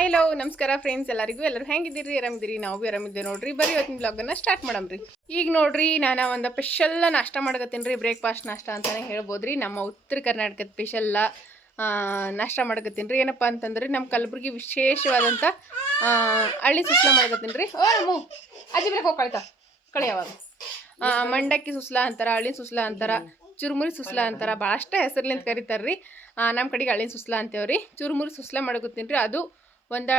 Hi hello ನಮಸ್ಕಾರ friends ಎಲ್ಲರೂ ಹೆಂಗಿದ್ದೀರಿ ಆರಾಮಿದ್ದೀರಿ ನಾವು ಭೀ ಆರಾಮಿದ್ದೇವೆ ನೋಡ್ರಿ ಬರೀ ಇವತ್ತಿನ ಬ್ಲಾಗನ್ನು ಸ್ಟಾರ್ಟ್ ಮಾಡಮ್ರಿ. ಈಗ ನೋಡ್ರಿ ನಾನು ಒಂದು ಸ್ಪೆಷಲ್ ನಾಷ್ಟ ಮಾಡಕತ್ತೀನಿ ರೀ, ಬ್ರೇಕ್ಫಾಸ್ಟ್ ನಾಷ್ಟ ಅಂತಲೇ ಹೇಳ್ಬೋದ್ರಿ. ನಮ್ಮ ಉತ್ತರ ಕರ್ನಾಟಕದ ಸ್ಪೆಷಲ್ ನಾಷ್ಟ ಮಾಡಕತ್ತೀನಿ ರೀ. ಏನಪ್ಪ ಅಂತಂದ್ರೆ ನಮ್ಮ ಕಲಬುರಗಿ ವಿಶೇಷವಾದಂಥ ಹಳ್ಳಿ ಸುಸ್ಲಾ ಮಾಡಕತ್ತೀನಿ ರೀ. ಅಜ್ಜಿ ಬ್ರೇಕ್ ಹೋಗಿ ಕಳೆ ಯಾವಾಗ ಮಂಡಕ್ಕಿ ಸುಸ್ಲಾ ಅಂತಾರ, ಹಳ್ಳಿ ಸುಸ್ಲಾ ಅಂತಾರ, ಚುರುಮುರಿ ಸುಸ್ಲಾ ಅಂತಾರ, ಭಾಳಷ್ಟ ಹೆಸರ್ಲಿಂತ ಕರೀತಾರೆ ರೀ. ನಮ್ಮ ಕಡೆಗೆ ಹಳ್ಳಿ ಸುಸ್ಲಾ ಅಂತೇವ್ರಿ. ಚುರುಮುರಿ ಸುಸ್ಲಾ ಮಾಡಕತ್ತೀನಿ ರೀ. ಅದು ಒಂದು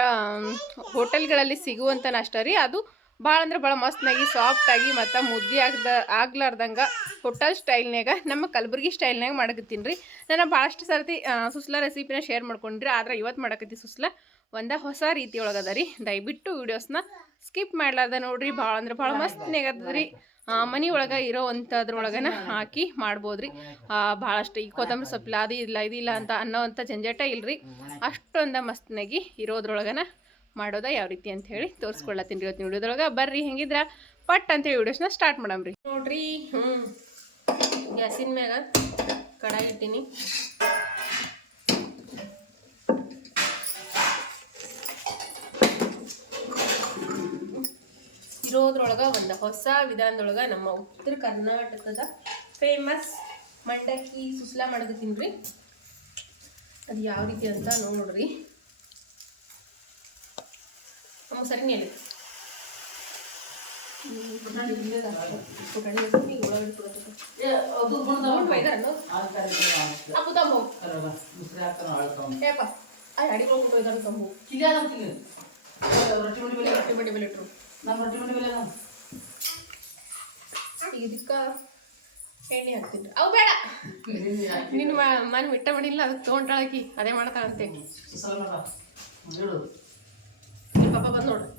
ಹೋಟೆಲ್ಗಳಲ್ಲಿ ಸಿಗುವಂಥ ನಾಷ್ಟ ರೀ. ಅದು ಭಾಳ ಅಂದ್ರೆ ಭಾಳ ಮಸ್ತ್ನಾಗಿ ಸಾಫ್ಟಾಗಿ ಮತ್ತು ಮುದ್ದೆ ಆಗ್ಲಾರ್ದಂಗೆ ಹೋಟೆಲ್ ಸ್ಟೈಲ್ನಾಗ ನಮ್ಮ ಕಲಬುರಗಿ ಸ್ಟೈಲ್ನಾಗ ಮಾಡಕತ್ತೀನಿ ರೀ. ನಾನು ಭಾಳಷ್ಟು ಸರ್ತಿ ಸುಸ್ಲಾ ರೆಸಿಪಿನ ಶೇರ್ ಮಾಡ್ಕೊಂಡ್ರಿ, ಆದ್ರೆ ಇವತ್ತು ಮಾಡಕತ್ತಿ ಸುಸ್ಲಾ ಒಂದು ಹೊಸ ರೀತಿ ಒಳಗದ ರೀ. ದಯವಿಟ್ಟು ವೀಡಿಯೋಸ್ನ ಸ್ಕಿಪ್ ಮಾಡ್ಲಾರ್ದ ನೋಡ್ರಿ. ಭಾಳ ಅಂದ್ರೆ ಭಾಳ ಮಸ್ತ್ನಾಗ ಅದ ರೀ. ಮನೆ ಒಳಗೆ ಇರೋ ಅಂಥದ್ರೊಳಗನ ಹಾಕಿ ಮಾಡ್ಬೋದ್ರಿ. ಭಾಳಷ್ಟು ಈ ಕೊತ್ತಂಬರಿ ಸೊಪ್ಪಿಲ್ಲ ಅದು ಇದಿಲ್ಲ ಅಂತ ಅನ್ನೋವಂಥ ಜಂಜಾಟ ಇಲ್ರಿ. ಅಷ್ಟೊಂದು ಮಸ್ತ್ನಾಗಿ ಇರೋದ್ರೊಳಗನ ಮಾಡೋದ ಯಾವ ರೀತಿ ಅಂತ ಹೇಳಿ ತೋರಿಸ್ಕೊಳ್ಳತ್ತೀನಿ ಇವತ್ತು ವಿಡಿಯೋದೊಳಗೆ. ಬರ್ರಿ ಹೆಂಗಿದ್ರ ಪಟ್ ಅಂತೇಳಿ ವಿಡಿಯೋಸ್ನ ಸ್ಟಾರ್ಟ್ ಮಾಡಮ್ರಿ. ನೋಡ್ರಿ ಗ್ಯಾಸಿನ ಮ್ಯಾಗ ಕಡಾಯಿ ಇಟ್ಟೀನಿ. ಇರೋದ್ರೊಳಗೆ ಒಂದು ಹೊಸ ವಿಧಾನದೊಳಗೆ ನಮ್ಮ ಉತ್ತರ ಕರ್ನಾಟಕದ ಫೇಮಸ್ ಮಂಡಕ್ಕಿ ಸುಸ್ಲಾ ಮಾಡಕತ್ತೀನಿ ರೀ. ಅದು ಯಾವ ರೀತಿ ಅಂತ ನೋಡ್ರಿ. ನಮ್ಮ ಸರಿನೇ ಹೇಳಿ ಇದಕ್ಕೆ ಎಣ್ಣೆ ಹಾಕ್ತೀನಿ. ಅವು ಬೇಡ, ನಿನ್ನ ಮನೆ ಮಿಟ್ಟ ಮಾಡಿಲ್ಲ, ಅದಕ್ಕೆ ತೊಗೊಂಡಾಕಿ ಅದೇ ಮಾಡ್ತಾಳಂತೆ. ಪಾಪ ಬಂದು ನೋಡ್ರಿ.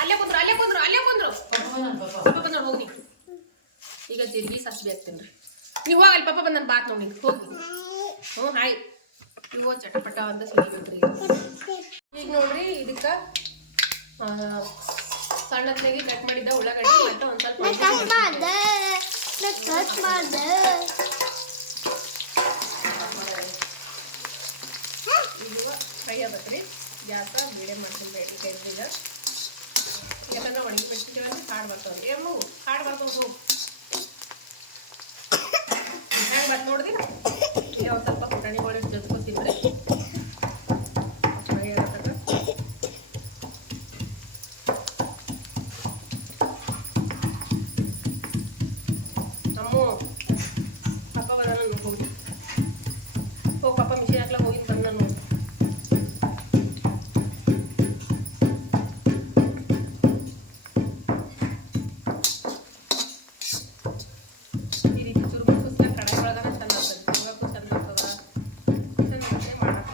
ಅಲ್ಲೇ ಕುಂದ್ರು ಪಾಪ ಬಂದ್ ನೋಡಿ ಹೋಗಿ. ಈಗ ಜೀರಿಗೆ ಸಾಸಿವೆ ಹಾಕ್ತೀನಿ ರೀ. ನೀವು ಹೋಗಲ್ಲಿ ಪಾಪ ಬಂದ್ ನನ್ನ ಬಾತ್ ನೋಡಿ ಹೋಗಿ. ಹಾಯ್ ಇವು ಚಟಪಟ ಅಂತ ಸಿಗ್ಬೇಕ್ರಿ. ಈಗ ನೋಡ್ರಿ ಇದಕ್ಕೆ ಸಣ್ಣದಾಗಿ ಕಟ್ ಮಾಡಿದ್ದ ಉಳ್ಳಾಗಡ್ಡಿ ಮತ್ತು ಒಂದು ಸ್ವಲ್ಪ ಇದು ಫ್ರೈ ಆಗತ್ರಿ. ಗ್ಯಾಸ ಮೀಡಿಯಮ್ ಮಾಡ್ತೀನಿ ಬೇಟಿ ಕೈದ್ರೀಗ. ಯಾಕಂದ್ರೆ ಒಣಗಿ ಬಿಟ್ಟಿದ್ದೇವೆ ಹಾಡು ಬರ್ತಾವ್ರಿ. ಹಾಡು ಬರ್ತಾವ ಹೋಗಿ ಹ್ಯಾಂಗೆ ಬರ್ತ ನೋಡ್ರಿ. ಒಂದು ಸ್ವಲ್ಪ ಪುಟಾಣಿಗಳು ಜೊತ್ಕೊತೀನಿ ರೀ. ಪಾಪ ಮಿಷಿನ್ ಹಾಕ್ಲ ಹೋಗಿ ಬಂದ ನೋಡಿ. ಈ ರೀತಿ ಚುರುಮುರು ಸುಸ್ಲ ಕಡಾಯಿ ಒಳಗನ ಚಂದ ಆಗ್ತದೆ. ಇವಾಗೂ ಚಂದ ಆಗ್ತದ. ಚಂದ ಮಾಡಕ್ಕೆ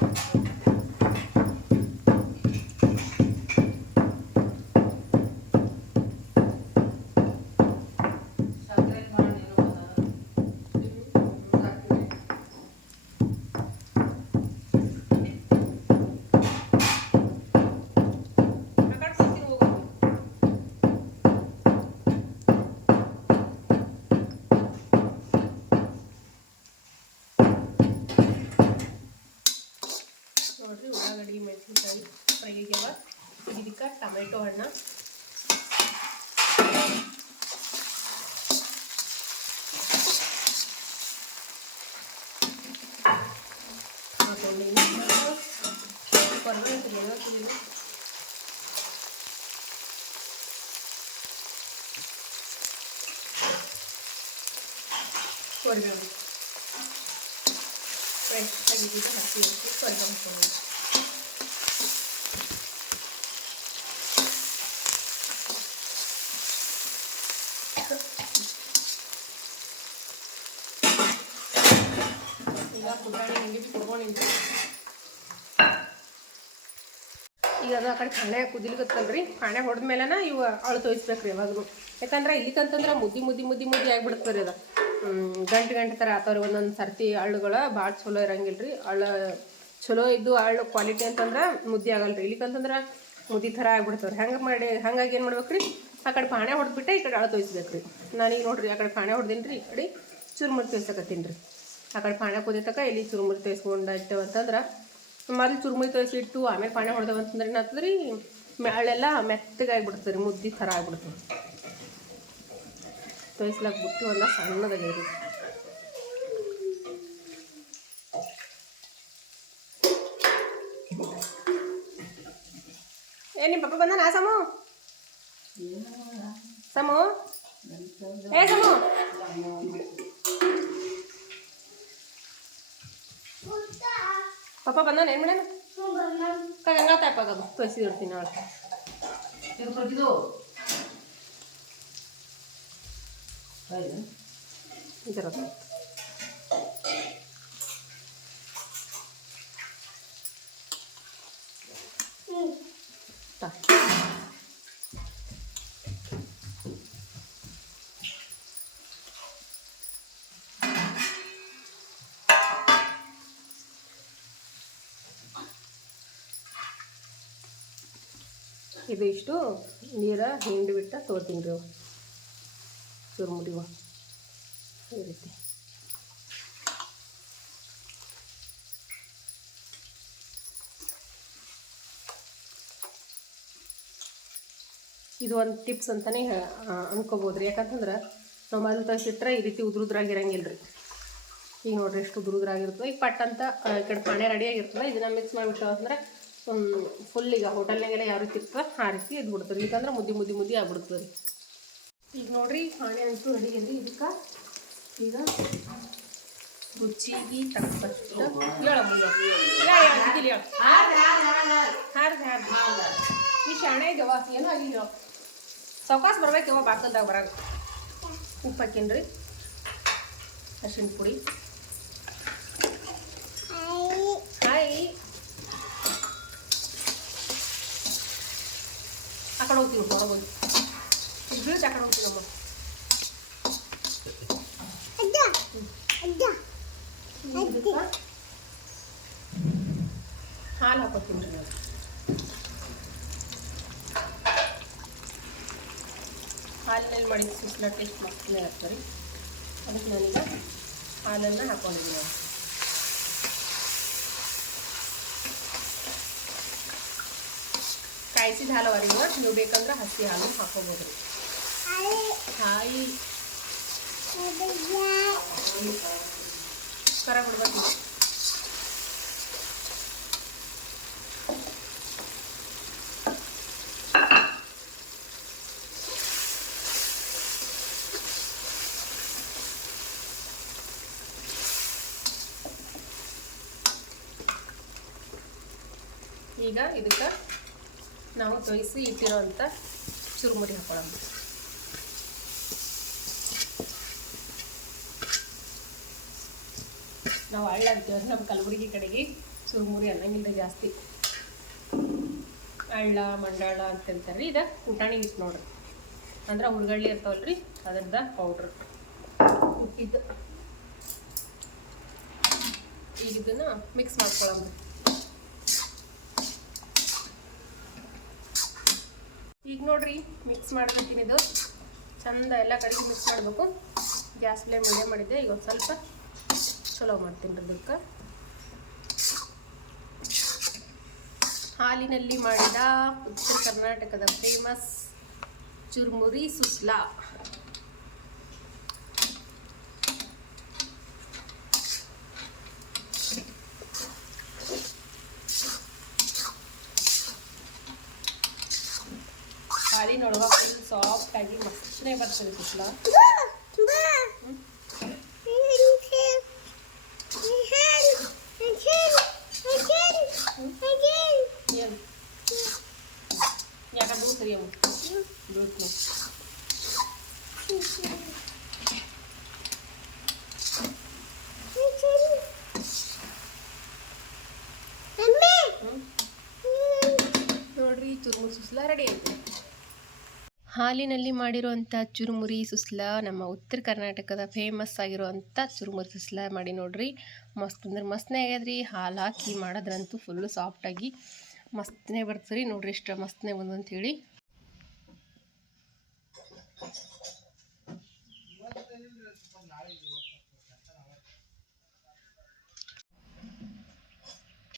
ನೋಡ್ರಿ. ಉಳ್ಳಾಗಡ್ಡಿ ಮೆಣಸಿನ್ಕಾಯಿ ಫ್ರೈ ಆಗ್ಯಾವ. ಇದಕ್ಕೆ ಟೊಮೆಟೊ ಹಣ್ಣು ಹಾಕೊಂಡಿನಿ. ಹೊರಗಡೆ ಹೊರಗಡೆ ಫ್ರೆಶ್ ಆಗಿದ್ದು ಹಸಿ ಹಸಿ ಹೊರಗಡೆ ಈಗ ಪುಟಾಣಿ ಹಿಂಗಿಟ್ಟು ಕುಡ್ಕೊಂಡಿದ್ದು. ಈಗ ಅದು ಆ ಕಡೆ ಪಾಣೆ ಕುದಿಲಿಗತ್ತಲ್ರಿ. ಪಾಣೆ ಹೊಡೆದ್ಮೇಲೆನ ಇವು ಅಳು ತೋಯಿಸ್ಬೇಕ್ರಿ ಯಾವಾಗಲೂ. ಯಾಕಂದ್ರೆ ಇಲ್ಲಿಕಂತಂದ್ರೆ ಮುದ್ದಿ ಆಗಿಬಿಡುತ್ತೆ ರೀ. ಅದು ಗಂಟು ಥರ ಆತವ್ರಿ ಒಂದೊಂದು ಸರ್ತಿ. ಹಳ್ಳುಗಳು ಭಾಳ ಚಲೋ ಇರಂಗಿಲ್ಲ ರೀ. ಚಲೋ ಇದ್ದು ಹಳ್ಳು ಕ್ವಾಲಿಟಿ ಅಂತಂದ್ರೆ ಮುದ್ದೆ ಆಗಲ್ಲ ರೀ. ಇಲ್ಲಿಕಂತಂದ್ರೆ ಮುದ್ದೆ ಥರ ಆಗ್ಬಿಡ್ತಾವ್ರಿ. ಹಂಗಾಗಿ ಏನು ಮಾಡ್ಬೇಕು ರೀ, ಆ ಕಡೆ ಪಾಣೆ ಹೊಡೆದ್ಬಿಟ್ಟೆ ಈ ಕಡೆ ಅಳು ತೋಯಿಸ್ಬೇಕು ರೀ. ನಾನೀಗ ನೋಡ್ರಿ ಆ ಕಡೆ ಪಾಣೆ ಹೊಡೆದೀನಿ ರೀ, ಈ ಕಡೆ ಚುರುಮುರಿ ತೋಯ್ಸಕತ್ತೀನಿ ರೀ. ಆ ಕಡೆ ಪಾಣ್ಯ ಕುದಿತಕ್ಕ ಇಲ್ಲಿ ಚುರುಮುರಿ ತೋಯಿಸ್ಕೊಂಡು ಇಟ್ಟೇವೆ ಅಂತಂದ್ರೆ ಮೊದಲು ಚುರುಮುರಿ ತೋಯಿಸಿಟ್ಟು ಆಮೇಲೆ ಪಾಣ್ಯ ಹೊಡೆದೇವೆ ಅಂತಂದ್ರೆ ಏನಾಗ್ತದೆ ರೀ ಮ್ಯಾಳೆಲ್ಲ ಮೆತ್ತಗಾಗಿಬಿಡ್ತದೆ ರೀ, ಮುದ್ದೆ ಥರ ಆಗ್ಬಿಡ್ತದೆ. ತೋಯಿಸ್ಲಾಕ ಬಿಟ್ಟು ಒಂದು ಸಣ್ಣದಾಗ್ಯದ ರೀ. ನಿಮ್ಮ ಪಪ್ಪ ಬಂದಾನ ಸಮು? ಸಮು ಏ ಸಮು, ಪಪ್ಪ ಬಂದಾನ ಏನು ಮೇಡಮ್? ಗಂಗಾ ತಾಪಾಗದು ತೋರಿಸಿದಿರ್ತೀನಿ ನಾಳೆ. ಇದರ ಇದು ಇಷ್ಟು ನೀರ ಹಿಂಡಿ ಬಿಟ್ಟ ತೊಗೊತೀನಿ ರೀ ಚುರುಮುರಿವ ಈ ರೀತಿ. ಇದು ಒಂದು ಟಿಪ್ಸ್ ಅಂತಲೇ ಅನ್ಕೋಬೋದು ರೀ. ಯಾಕಂತಂದ್ರೆ ನಾವು ಮೊದಲು ತರಿಸಿಟ್ರೆ ಈ ರೀತಿ ಉದ್ರುದ್ರಾಗಿರಂಗಿಲ್ಲ ರೀ. ಈಗ ನೋಡ್ರಿ ಎಷ್ಟು ಉದ್ರುದ್ರಾಗಿರ್ತದೆ. ಈಗ ಪಟ್ ಅಂತ ಈ ಕಡೆ ಪಾಣೆ ರೆಡಿಯಾಗಿರ್ತದೆ. ಇದನ್ನು ಮಿಕ್ಸ್ ಮಾಡಿಬಿಟ್ಟು ಅಂದ್ರೆ ಫುಲ್ ಈಗ ಹೋಟೆಲ್ನಾಗೆಲ್ಲ ಯಾವ ರೀತಿ ಇರ್ತದೆ ಆ ರೀತಿ ಇದು ಬಿಡ್ತದೆ. ಇಲ್ಲಂದ್ರೆ ಮುದ್ದೆ ಆಗ್ಬಿಡ್ತದೆ ರೀ. ಈಗ ನೋಡಿರಿ ಪಾಣೆ ಅಂತೂ ರೆಡಿ ಇದೆ. ಇದಕ್ಕೆ ಈಗ ರುಚಿಗೆ ತಕ್ಕಷ್ಟು ಈ ಶಾಣೆ ಇದ್ದಾವ ಏನೋ ಆಗಿಲ್ಲ, ಸೌಕಾಸ ಬರ್ಬೇಕವ ಬಾಕಲ್ದಾಗ ಬರಾಗ. ಉಪ್ಪು ಹಾಕೀನಿ, ಅರಿಶಿನ ಪುಡಿ, ಹಾಯ್ ಆ ಕಡೆ ಹೋಗ್ತೀನಿ ಹೊರಗೆ ಹೋಗಿ ಬೀಳ್ತು ಆ ಕಡೆ ಹೋಗ್ತೀನಮ್ಮ. ಹಾಲು ಹಾಕೋತೀನಿ ರೀ ನಾನು. ಹಾಲಿನಲ್ಲಿ ಮಾಡಿದ ಸುಸ್ಲ ಟೇಸ್ಟ್ ಮಸ್ತಿನೇ ಆಗ್ತದೆ ರೀ. ಅದಕ್ಕೆ ನಾನೀಗ ಹಾಲನ್ನು ಹಾಕೊಂಡಿದ್ದೀನಿ ನಾನು. ಕಾಯಿಸಿದ ಹಾಲು ಅವರಿಗೆ ನೀವು ಬೇಕಂದ್ರೆ ಹಸಿ ಹಾಲು ಹಾಕೋಬೋದು ರೀ. ಹಾಯಿ ಕರ ಬಿಡ್ಬೇಕು. ಈಗ ಇದಕ್ಕೆ ನಾವು ತೋಯಿಸಿ ಇಟ್ಟಿರೋಂಥ ಚುರುಮುರಿ ಹಾಕೊಳ್ಳೋಣ. ನಾವು ಹಳ್ಳ ಅಂತೀವಿ, ನಮ್ಮ ಕಲಬುರಗಿ ಕಡೆಗೆ ಚುರುಮುರಿ ಅನ್ನಂಗಿಲ್ಲ ಜಾಸ್ತಿ. ಹಳ್ಳ ಮಂಡಾಳ ಅಂತಂತಾರೆ ರೀ. ಇದು ಊಟಾಣಿ ಹಿಟ್ಟು ನೋಡ್ರಿ, ಅಂದ್ರೆ ಹುರ್ಗಡ್ಲಿ ಇರ್ತಾವಲ್ರಿ ಅದ್ರದ್ದು ಪೌಡ್ರ್ ಇದು. ಈಗ ಇದನ್ನು ಮಿಕ್ಸ್ ಮಾಡ್ಕೊಳ್ಳೋಣ. ಈಗ ನೋಡ್ರಿ ಮಿಕ್ಸ್ ಮಾಡ್ಬೇಕಿನ ಇದು ಚಂದ ಎಲ್ಲ ಕಡೆಗೆ ಮಿಕ್ಸ್ ಮಾಡಬೇಕು. ಗ್ಯಾಸ್ ಫ್ಲೇಮ್ ಮೀಡಿಯಮ್ ಮಾಡಿದ್ದೆ. ಈಗ ಒಂದು ಸ್ವಲ್ಪ ಚಲೋ ಮಾಡ್ತೀನಿ ರೀ. ಅದಕ್ಕೆ ಹಾಲಿನಲ್ಲಿ ಮಾಡಿದ ಉತ್ತರ ಕರ್ನಾಟಕದ ಫೇಮಸ್ ಚುರುಮುರಿ ಸುಸ್ಲಾ. ಹಾಲಿನೊಳಗ ಫುಲ್ ಸಾಫ್ಟ್ ಆಗಿ ಮಸ್ತ್ನೇ ಬರ್ತದೆ ಸುಸ್ಲಾ. ಯಾಕ ದೂರ ಸರಿ ಅವು ದೂರ ನೋಡ್ರಿ ಚುರುಮುರಿ ಸುಸ್ಲಾ ರೆಡಿ ಆಯ್ತು. ಹಾಲಿನಲ್ಲಿ ಮಾಡಿರುವಂಥ ಚುರುಮುರಿ ಸುಸ್ಲಾ ನಮ್ಮ ಉತ್ತರ ಕರ್ನಾಟಕದ ಫೇಮಸ್ ಆಗಿರುವಂಥ ಚುರುಮುರಿ ಸುಸ್ಲಾ ಮಾಡಿ ನೋಡ್ರಿ. ಮಸ್ತ್ ಅಂದ್ರೆ ಮಸ್ತನೇ ಆಗ್ಯದ್ರಿ. ಹಾಲು ಹಾಕಿ ಮಾಡೋದ್ರಂತೂ ಫುಲ್ಲು ಸಾಫ್ಟಾಗಿ ಮಸ್ತನೇ ಬರ್ತದೆ ರೀ. ನೋಡ್ರಿ ಎಷ್ಟು ಮಸ್ತನೇ ಬಂದಂಥೇಳಿ.